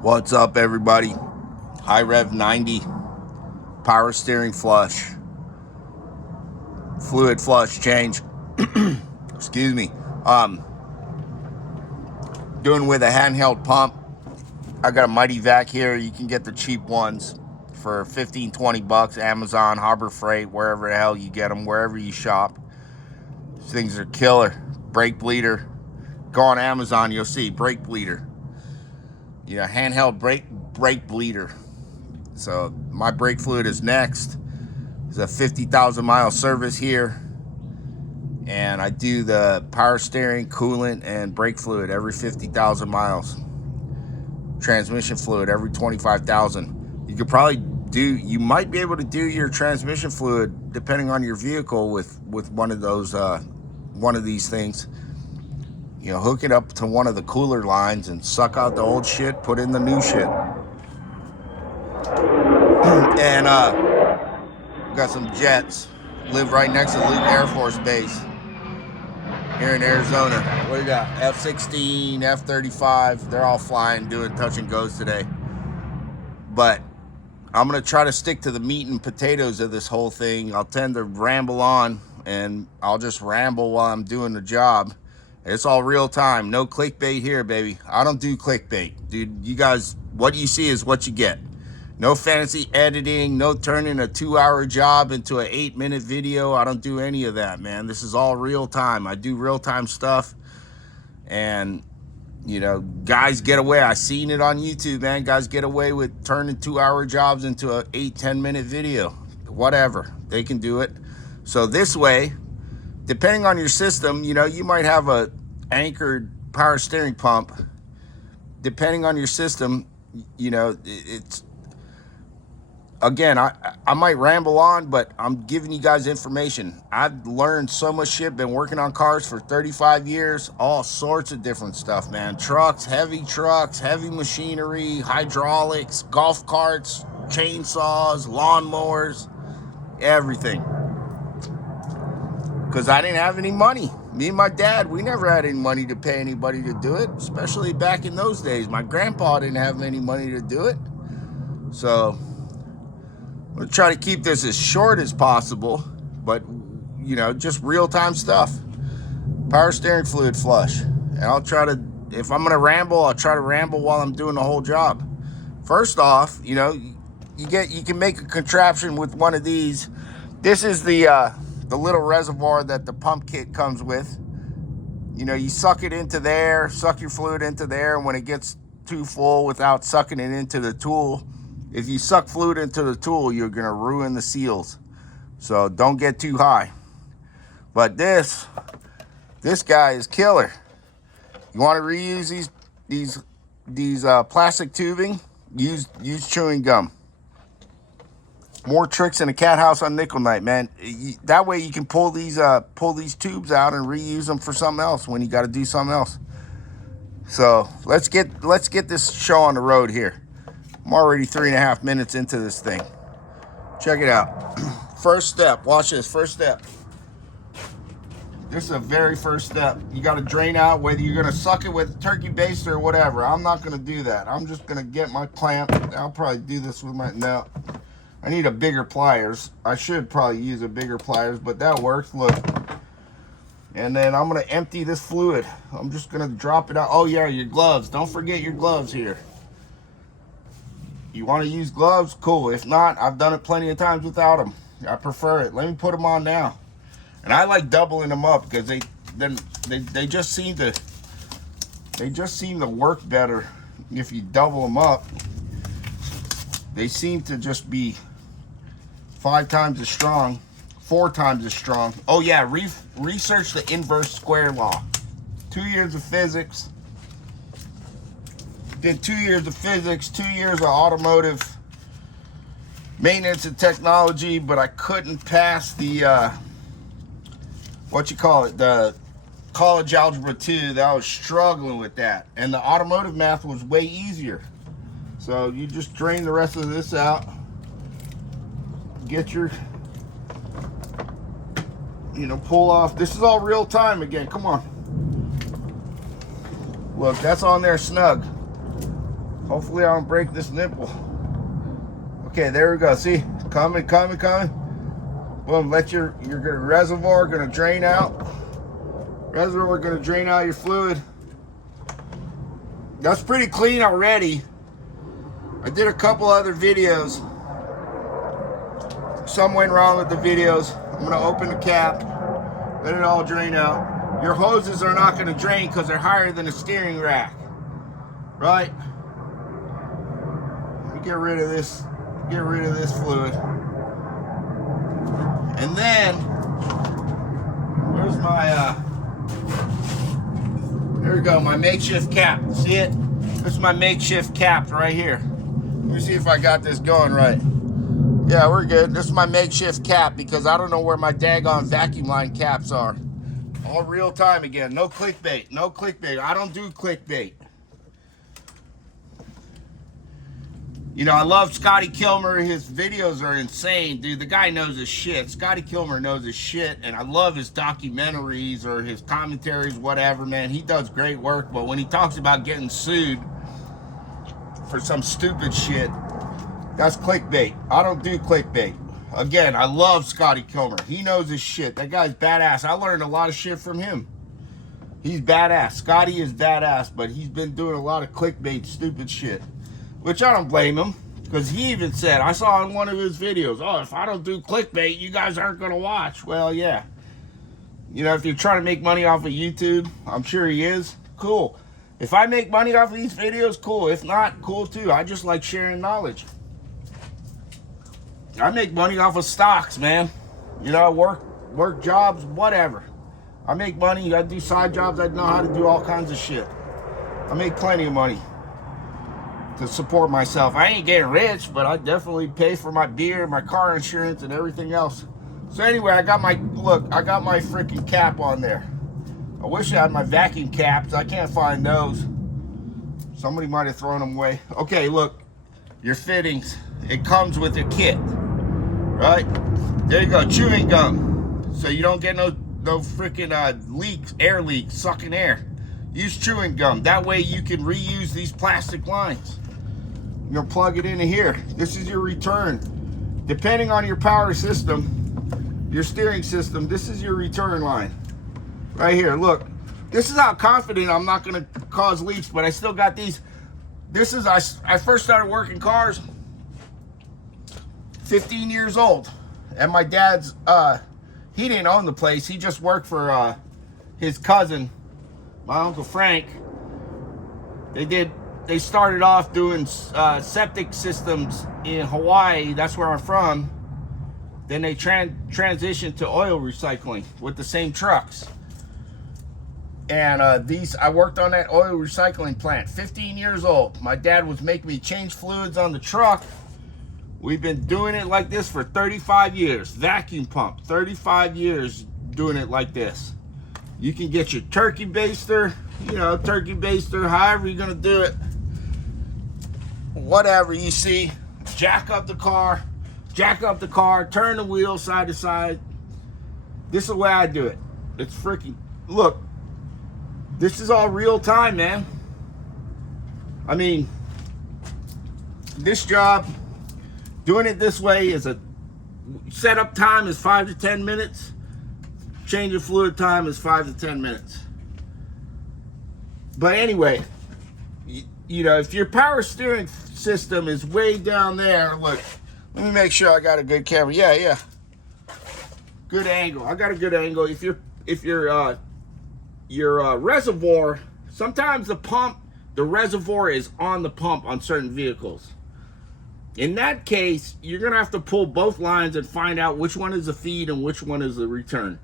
What's up, everybody? High Rev 90 power steering flush, fluid flush change. Excuse me. Doing with a handheld pump. I got a Mighty Vac here. You can get the cheap ones for 15-20 bucks. Amazon, Harbor Freight, wherever the hell you get them, wherever you shop. These things are killer. Brake bleeder. Go on Amazon, you'll see brake bleeder. Handheld brake bleeder. So my brake fluid is next. It's a 50,000 mile service here, and I do the power steering, coolant, and brake fluid every 50,000 miles. Transmission fluid every 25,000. You might be able to do your transmission fluid depending on your vehicle with one of those one of these things. Hook it up to one of the cooler lines and suck out the old shit, put in the new shit. And got some jets. Live right next to Luke Air Force Base here in Arizona. What do you got? F-16, F-35. They're all flying, doing touch and goes today. But I'm going to try to stick to the meat and potatoes of this whole thing. I'll tend to ramble on, and I'll just ramble while I'm doing the job. It's all real time. No clickbait here, baby. I don't do clickbait. Dude, you guys, what you see is what you get. No fancy editing, no turning a 2-hour job into an 8-minute video. I don't do any of that, man. This is all real time. I do real time stuff. And, guys get away. I seen it on YouTube, man. Guys get away with turning 2-hour jobs into an 8-10 minute video. Whatever. They can do it. So this way, depending on your system, you might have a anchored power steering pump. Depending on your system, it's... Again, I might ramble on, but I'm giving you guys information. I've learned so much shit, been working on cars for 35 years, all sorts of different stuff, man. Trucks, heavy machinery, hydraulics, golf carts, chainsaws, lawnmowers, everything. Because I didn't have any money. Me and my dad, we never had any money to pay anybody to do it, especially back in those days. My grandpa didn't have any money to do it. So I'm gonna try to keep this as short as possible, but just real-time stuff. Power steering fluid flush. And I'll try to, if I'm gonna ramble, I'll try to ramble while I'm doing the whole job. First off, you can make a contraption with one of these. This is the little reservoir that the pump kit comes with. You suck it into there, suck your fluid into there, and when it gets too full without sucking it into the tool, if you suck fluid into the tool, you're going to ruin the seals. So don't get too high. But this guy is killer. You want to reuse these plastic tubing? Use chewing gum. More tricks in a cat house on nickel night, man. That way you can pull these tubes out and reuse them for something else when you got to do something else. So let's get this show on the road here. I'm already 3.5 minutes into this thing. Check it out. First step. Watch this. First step. This is a very first step. You got to drain out, whether you're going to suck it with turkey baster or whatever. I'm not going to do that. I'm just going to get my clamp. I'll probably do this with my... No. I need a bigger pliers. I should probably use a bigger pliers, but that works. Look. And then I'm going to empty this fluid. I'm just going to drop it out. Oh, yeah, your gloves. Don't forget your gloves here. You want to use gloves? Cool. If not, I've done it plenty of times without them. I prefer it. Let me put them on now. And I like doubling them up because they just seem to work better if you double them up. They seem to just be 5 times as strong, 4 times as strong. Oh yeah, research the inverse square law. 2 years of physics. Did 2 years of physics, 2 years of automotive maintenance and technology, but I couldn't pass the, the college algebra 2. That I was struggling with that. And the automotive math was way easier. So you just drain the rest of this out. Get your, pull off. This is all real time again. Come on. Look, that's on there snug. Hopefully I don't break this nipple. Okay, there we go. See, coming. Boom, let your reservoir gonna drain out. Reservoir gonna drain out your fluid. That's pretty clean already. I did a couple other videos. Some went wrong with the videos. I'm gonna open the cap, let it all drain out. Your hoses are not gonna drain because they're higher than a steering rack, right? Let me get rid of this fluid. And then, where's my, there we go, my makeshift cap. See it? This is my makeshift cap right here. Let me see if I got this going right. Yeah, we're good. This is my makeshift cap because I don't know where my daggone vacuum line caps are. All real time again. No clickbait. No clickbait. I don't do clickbait. You know, I love Scotty Kilmer. His videos are insane, dude. The guy knows his shit. Scotty Kilmer knows his shit, and I love his documentaries or his commentaries, whatever, man. He does great work, but when he talks about getting sued for some stupid shit, that's clickbait. I don't do clickbait. Again, I love Scotty Kilmer. He knows his shit. That guy's badass. I learned a lot of shit from him. He's badass. Scotty is badass, but he's been doing a lot of clickbait, stupid shit. Which I don't blame him, because he even said, I saw in one of his videos, oh, if I don't do clickbait, you guys aren't going to watch. Well, yeah. You know, if you're trying to make money off of YouTube, I'm sure he is. Cool. If I make money off of these videos, cool. If not, cool too. I just like sharing knowledge. I make money off of stocks, man. You know, work jobs, whatever. I make money. I do side jobs. I know how to do all kinds of shit. I make plenty of money to support myself. I ain't getting rich, but I definitely pay for my beer, my car insurance, and everything else. So anyway, I got my freaking cap on there. I wish I had my vacuum caps. I can't find those. Somebody might have thrown them away. Okay, look, your fittings. It comes with a kit, right? There you go, chewing gum. So you don't get no freaking leaks, air leaks, sucking air. Use chewing gum. That way you can reuse these plastic lines. You're gonna plug it into here. This is your return. Depending on your power system, your steering system, this is your return line. Right here, look. This is how confident I'm not gonna cause leaks, but I still got these. This is, I first started working cars 15 years old. And my dad's, he didn't own the place. He just worked for his cousin, my Uncle Frank. They started off doing septic systems in Hawaii. That's where I'm from. Then they transitioned to oil recycling with the same trucks. And I worked on that oil recycling plant, 15 years old. My dad was making me change fluids on the truck. We've been doing it like this for 35 years. Vacuum pump, 35 years doing it like this. You can get your turkey baster, turkey baster, however you're gonna do it. Whatever you see, jack up the car, turn the wheel side to side. This is the way I do it. It's freaking, look, this is all real time, man. I mean, this job, doing it this way is setup time is 5 to 10 minutes. Change of fluid time is 5 to 10 minutes. But anyway, if your power steering system is way down there, look, let me make sure I got a good camera. Yeah. Good angle. I got a good angle. If your reservoir, sometimes the reservoir is on the pump on certain vehicles. In that case, you're gonna have to pull both lines and find out which one is the feed and which one is the return.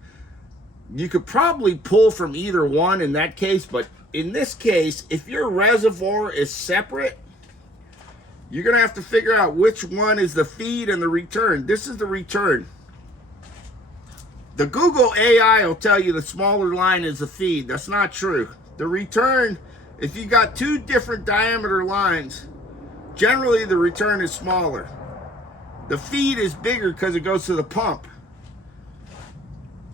You could probably pull from either one in that case, but in this case, if your reservoir is separate, you're gonna have to figure out which one is the feed and the return. This is the return. The Google AI will tell you the smaller line is the feed. That's not true. The return, if you got two different diameter lines, generally the return is smaller. The feed is bigger because it goes to the pump.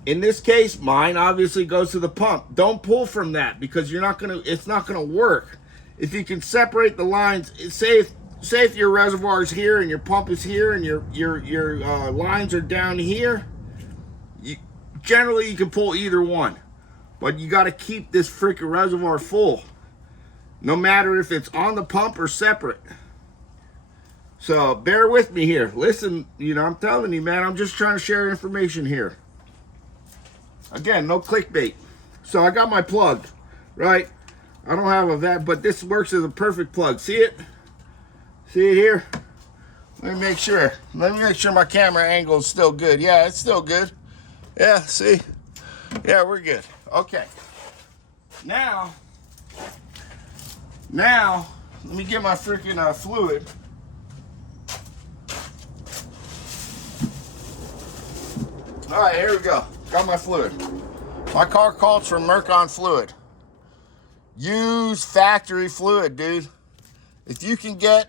In this case, mine obviously goes to the pump. Don't pull from that because it's not gonna work. if you can separate the lines, say if your reservoir is here and your pump is here and your lines are down here, generally you can pull either one, but you got to keep this freaking reservoir full, no matter if it's on the pump or separate. So bear with me here. Listen, you know, I'm telling you, man, I'm just trying to share information here. Again, no clickbait. So I got my plug, right? I don't have a vat, but this works as a perfect plug. See it? See it here? Let me make sure. Let me make sure my camera angle is still good. Yeah, it's still good. Yeah, see? Yeah, we're good. Okay. Now, let me get my freaking fluid. All right, here we go. Got my fluid. My car calls for Mercon fluid. Use factory fluid, dude. If you can get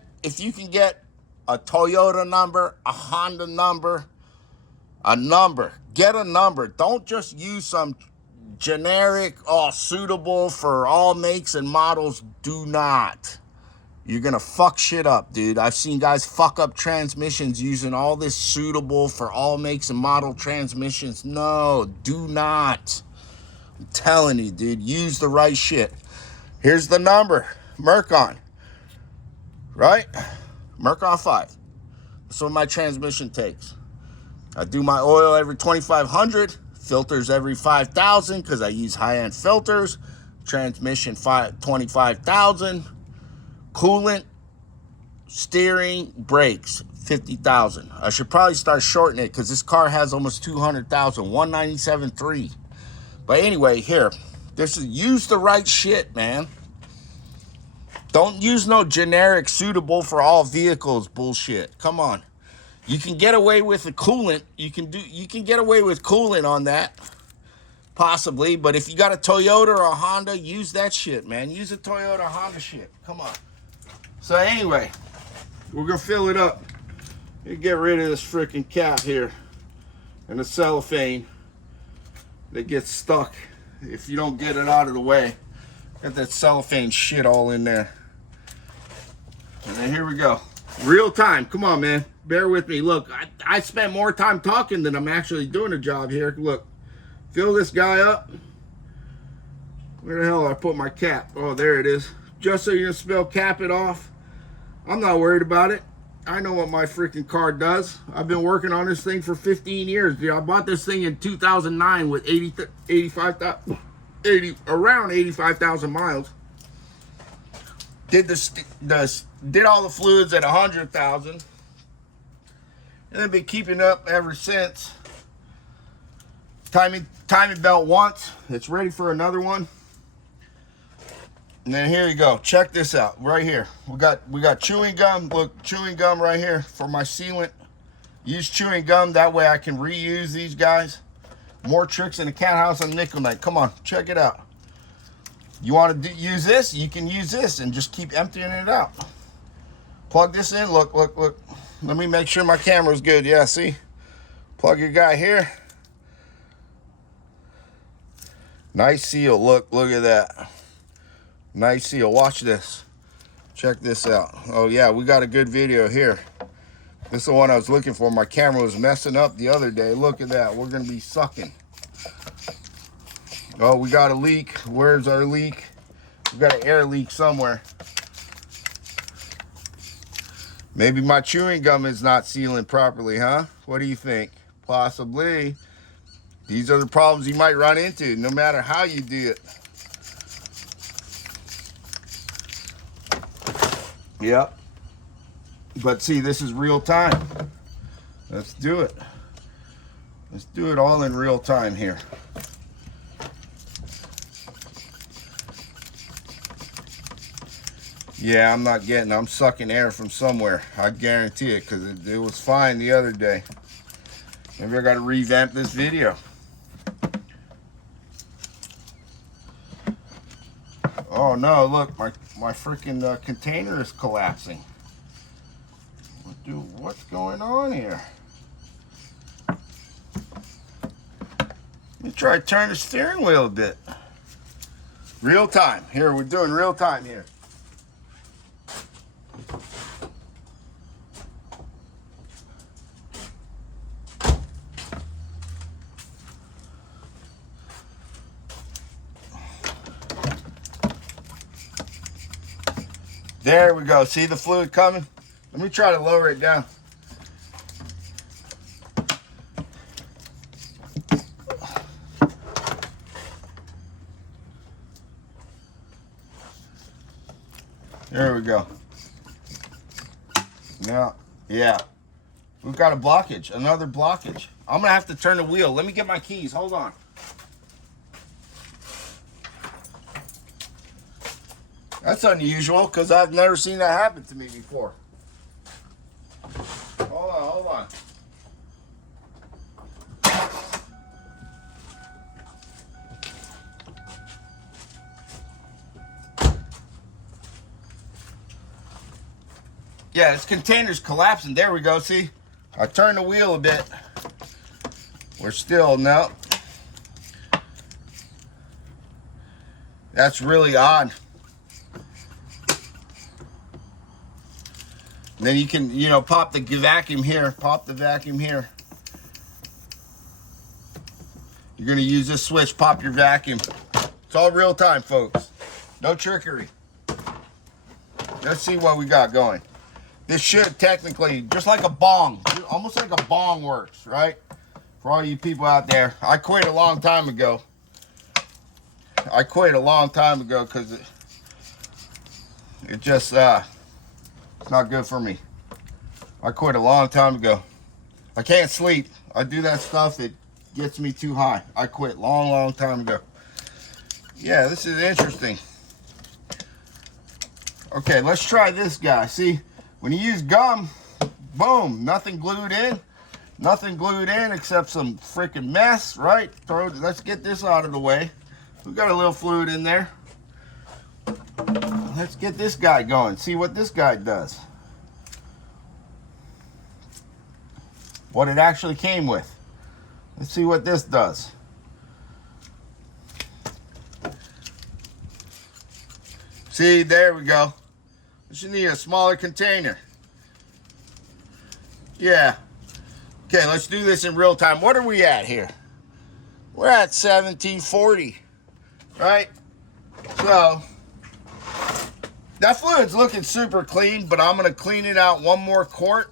a Toyota number, a Honda number, get a number. Don't just use some generic, suitable for all makes and models. Do not. You're gonna fuck shit up, dude. I've seen guys fuck up transmissions using all this suitable for all makes and model transmissions. No, do not. I'm telling you, dude, use the right shit. Here's the number, Mercon, right? Mercon 5. That's what my transmission takes. I do my oil every 2,500, filters every 5,000 because I use high-end filters. Transmission 25,000. Coolant, steering, brakes, 50,000. I should probably start shortening it because this car has almost 200,000, 197.3. But anyway, here, use the right shit, man. Don't use no generic suitable for all vehicles bullshit. Come on. You can get away with the coolant. You can get away with coolant on that. Possibly, but if you got a Toyota or a Honda, use that shit, man. Use a Toyota or Honda shit. Come on. So anyway, we're gonna fill it up. You get rid of this freaking cap here and the cellophane that gets stuck if you don't get it out of the way. Got that cellophane shit all in there. And then here we go. Real time. Come on, man. Bear with me. Look, I spent more time talking than I'm actually doing a job here. Look, fill this guy up. Where the hell did I put my cap? Oh, there it is. Just so you can spell cap it off. I'm not worried about it. I know what my freaking car does. I've been working on this thing for 15 years. Dude, I bought this thing in 2009 with around 85,000 miles. Did all the fluids at 100,000. And I've been keeping up ever since. Timing belt once. It's ready for another one. And then here you go. Check this out right here. We got chewing gum. Look, chewing gum right here for my sealant. Use chewing gum. That way I can reuse these guys. More tricks in the cat house on Nickel Night. Come on, check it out. You want to use this? You can use this and just keep emptying it out. Plug this in. Look. Let me make sure my camera's good. Yeah, see? Plug your guy here. Nice seal. Look at that. Nice seal. Watch this. Check this out. Oh yeah, we got a good video here. This is the one I was looking for. My camera was messing up the other day. Look at that. We're gonna be sucking. Oh, we got a leak. Where's our leak? We got an air leak somewhere. Maybe my chewing gum is not sealing properly, huh? What do you think? Possibly. These are the problems you might run into no matter how you do it. Yep. But see, this is real time. Let's do it. Let's do it all in real time here. Yeah, I'm sucking air from somewhere. I guarantee it, because it was fine the other day. Maybe I got to revamp this video. Oh no, look, my freaking container is collapsing. Dude, what's going on here? Let me try to turn the steering wheel a bit. Real time. Here, we're doing real time here. There we go. See the fluid coming? Let me try to lower it down. There we go. Now, yeah. We've got a blockage, another blockage. I'm going to have to turn the wheel. Let me get my keys. Hold on. That's unusual because I've never seen that happen to me before. Hold on, hold on. Yeah, this container's collapsing. There we go, see? I turned the wheel a bit. We're still, no. That's really odd. And then you can, you know, pop the vacuum here. Pop the vacuum here. You're going to use this switch, pop your vacuum. It's all real time, folks. No trickery. Let's see what we got going. This should technically, just like a bong, almost like a bong works, right? For all you people out there. I quit a long time ago. I quit a long time ago because it just, it's not good for me. I quit a long time ago. I can't sleep. I do that stuff, it gets me too high. I quit long time ago. Yeah, this is interesting. Okay, let's try this guy. See? When you use gum, boom, nothing glued in. Nothing glued in except some freaking mess, right? Let's get this out of the way. We've got a little fluid in there. Let's get this guy going. See what this guy does. What it actually came with. Let's see what this does. See, there we go. You need a smaller container. Yeah. Okay, let's do this in real time. What are we at here? We're at 1740, right? So, that fluid's looking super clean, but I'm going to clean it out one more quart.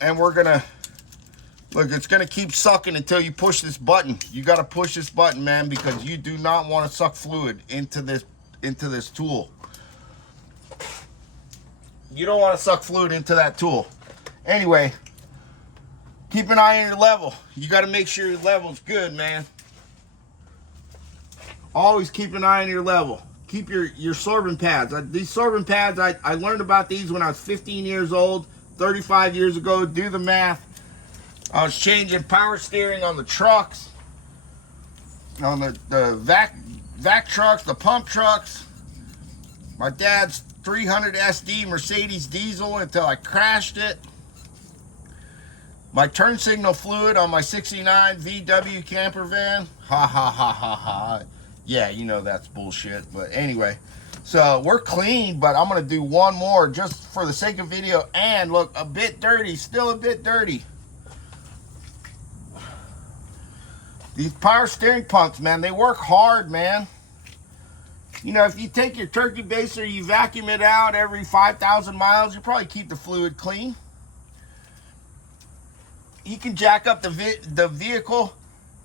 And we're going to, look, it's going to keep sucking until you push this button. You got to push this button, man, because you do not want to suck fluid into this tool. You don't want to suck fluid into that tool. Anyway, keep an eye on your level. You got to make sure your level's good, man. Always keep an eye on your level. Keep your sorbent pads. These sorbent pads, I learned about these when I was 15 years old, 35 years ago. Do the math. I was changing power steering on the trucks, on the vac trucks, the pump trucks. My dad's 300 SD Mercedes diesel until I crashed it. My turn signal fluid on my 69 VW camper van. Ha ha ha ha ha. Yeah, you know that's bullshit. But anyway, so we're clean, but I'm going to do one more just for the sake of video. And look, a bit dirty, still a bit dirty. These power steering pumps, man, they work hard, man. You know, if you take your turkey baster, you vacuum it out every 5,000 miles, you probably keep the fluid clean. You can jack up the vehicle.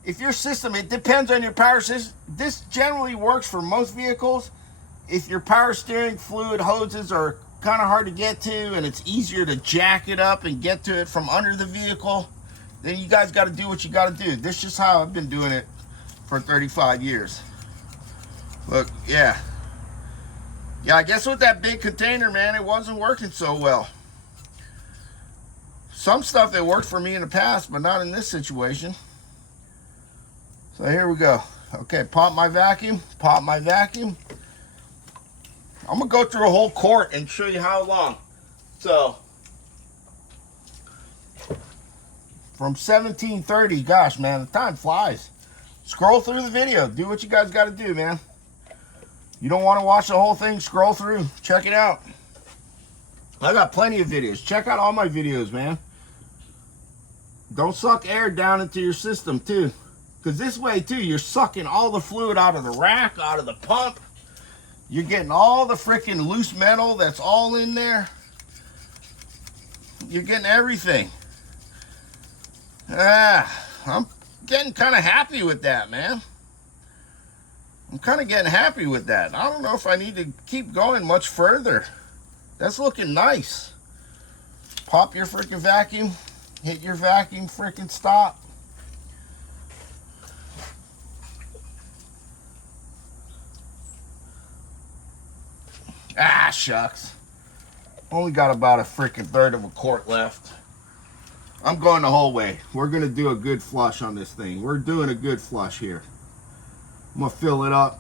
If your system, it depends on your power system. This generally works for most vehicles. If your power steering fluid hoses are kind of hard to get to and it's easier to jack it up and get to it from under the vehicle, then you guys got to do what you got to do. This is just how I've been doing it for 35 years. Look, yeah. Yeah, I guess with that big container, man, it wasn't working so well. Some stuff that worked for me in the past, but not in this situation. So here we go. Okay, pop my vacuum, pop my vacuum. I'm gonna go through a whole quart and show you how long. So, from 1730, gosh, man, the time flies. Scroll through the video. Do what you guys got to do, man. You don't want to watch the whole thing, scroll through, check it out. I got plenty of videos. Check out all my videos, man. Don't suck air down into your system, too. Because this way, too, you're sucking all the fluid out of the rack, out of the pump. You're getting all the freaking loose metal that's all in there. You're getting everything. I'm getting kind of happy with that, man. I'm kind of getting happy with that. I don't know if I need to keep going much further. That's looking nice. Pop your freaking vacuum. Hit your vacuum freaking stop. Ah, shucks. Only got about a freaking third of a quart left. I'm going the whole way. We're going to do a good flush on this thing. We're doing a good flush here. I'm going to fill it up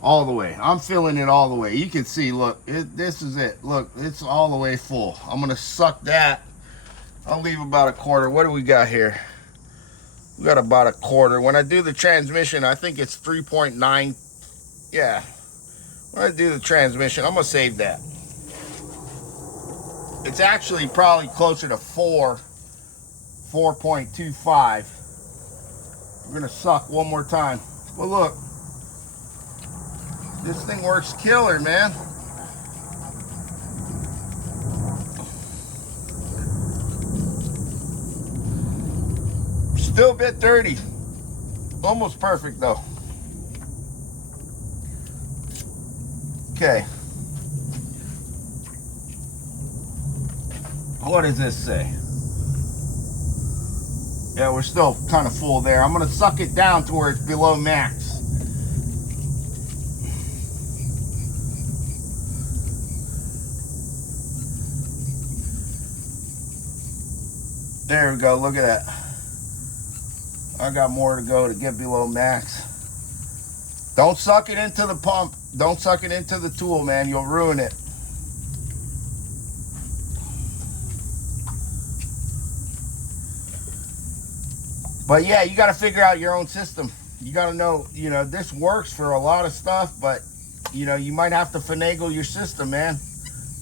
all the way. I'm filling it all the way. You can see, look, this is it. Look, it's all the way full. I'm going to suck that. I'll leave about a quarter. What do we got here? We got about a quarter. When I do the transmission, I think it's 3.9. Yeah. When I do the transmission, I'm going to save that. It's actually probably closer to 4.25. We're going to suck one more time. Well, look. This thing works killer, man. Still a bit dirty. Almost perfect, though. Okay. What does this say? Yeah, we're still kind of full there. I'm going to suck it down to where it's below max. There we go. Look at that. I got more to go to get below max. Don't suck it into the pump. Don't suck it into the tool, man. You'll ruin it. But yeah, you got to figure out your own system. You got to know, you know, this works for a lot of stuff, but, you know, you might have to finagle your system, man.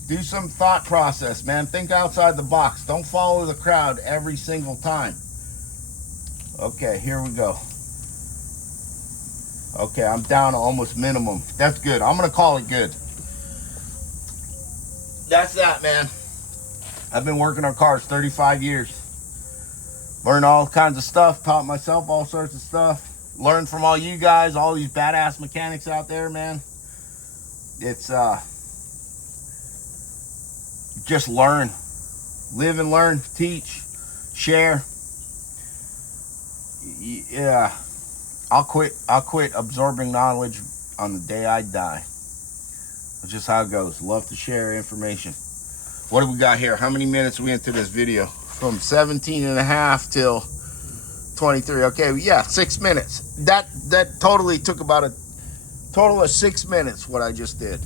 Do some thought process, man. Think outside the box. Don't follow the crowd every single time. Okay, here we go. Okay, I'm down to almost minimum. That's good. I'm going to call it good. That's that, man. I've been working on cars 35 years. Learned all kinds of stuff. Taught myself all sorts of stuff. Learned from all you guys, all these badass mechanics out there, man. It's, just learn. Live and learn. Teach. Share. Yeah. I'll quit absorbing knowledge on the day I die. That's just how it goes. Love to share information. What do we got here? How many minutes are we into this video? From 17 and a half till 23. Okay, yeah, 6 minutes. That totally took about a total of 6 minutes what I just did.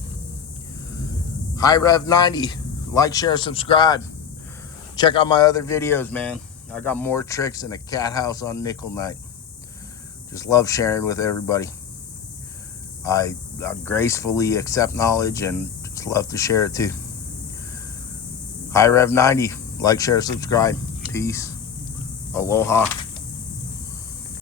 High Rev 90. Like, share, subscribe. Check out my other videos, man. I got more tricks than a cat house on nickel night. Just love sharing with everybody. I gracefully accept knowledge and just love to share it too. High Rev 90. Like, share, subscribe. Peace. Aloha.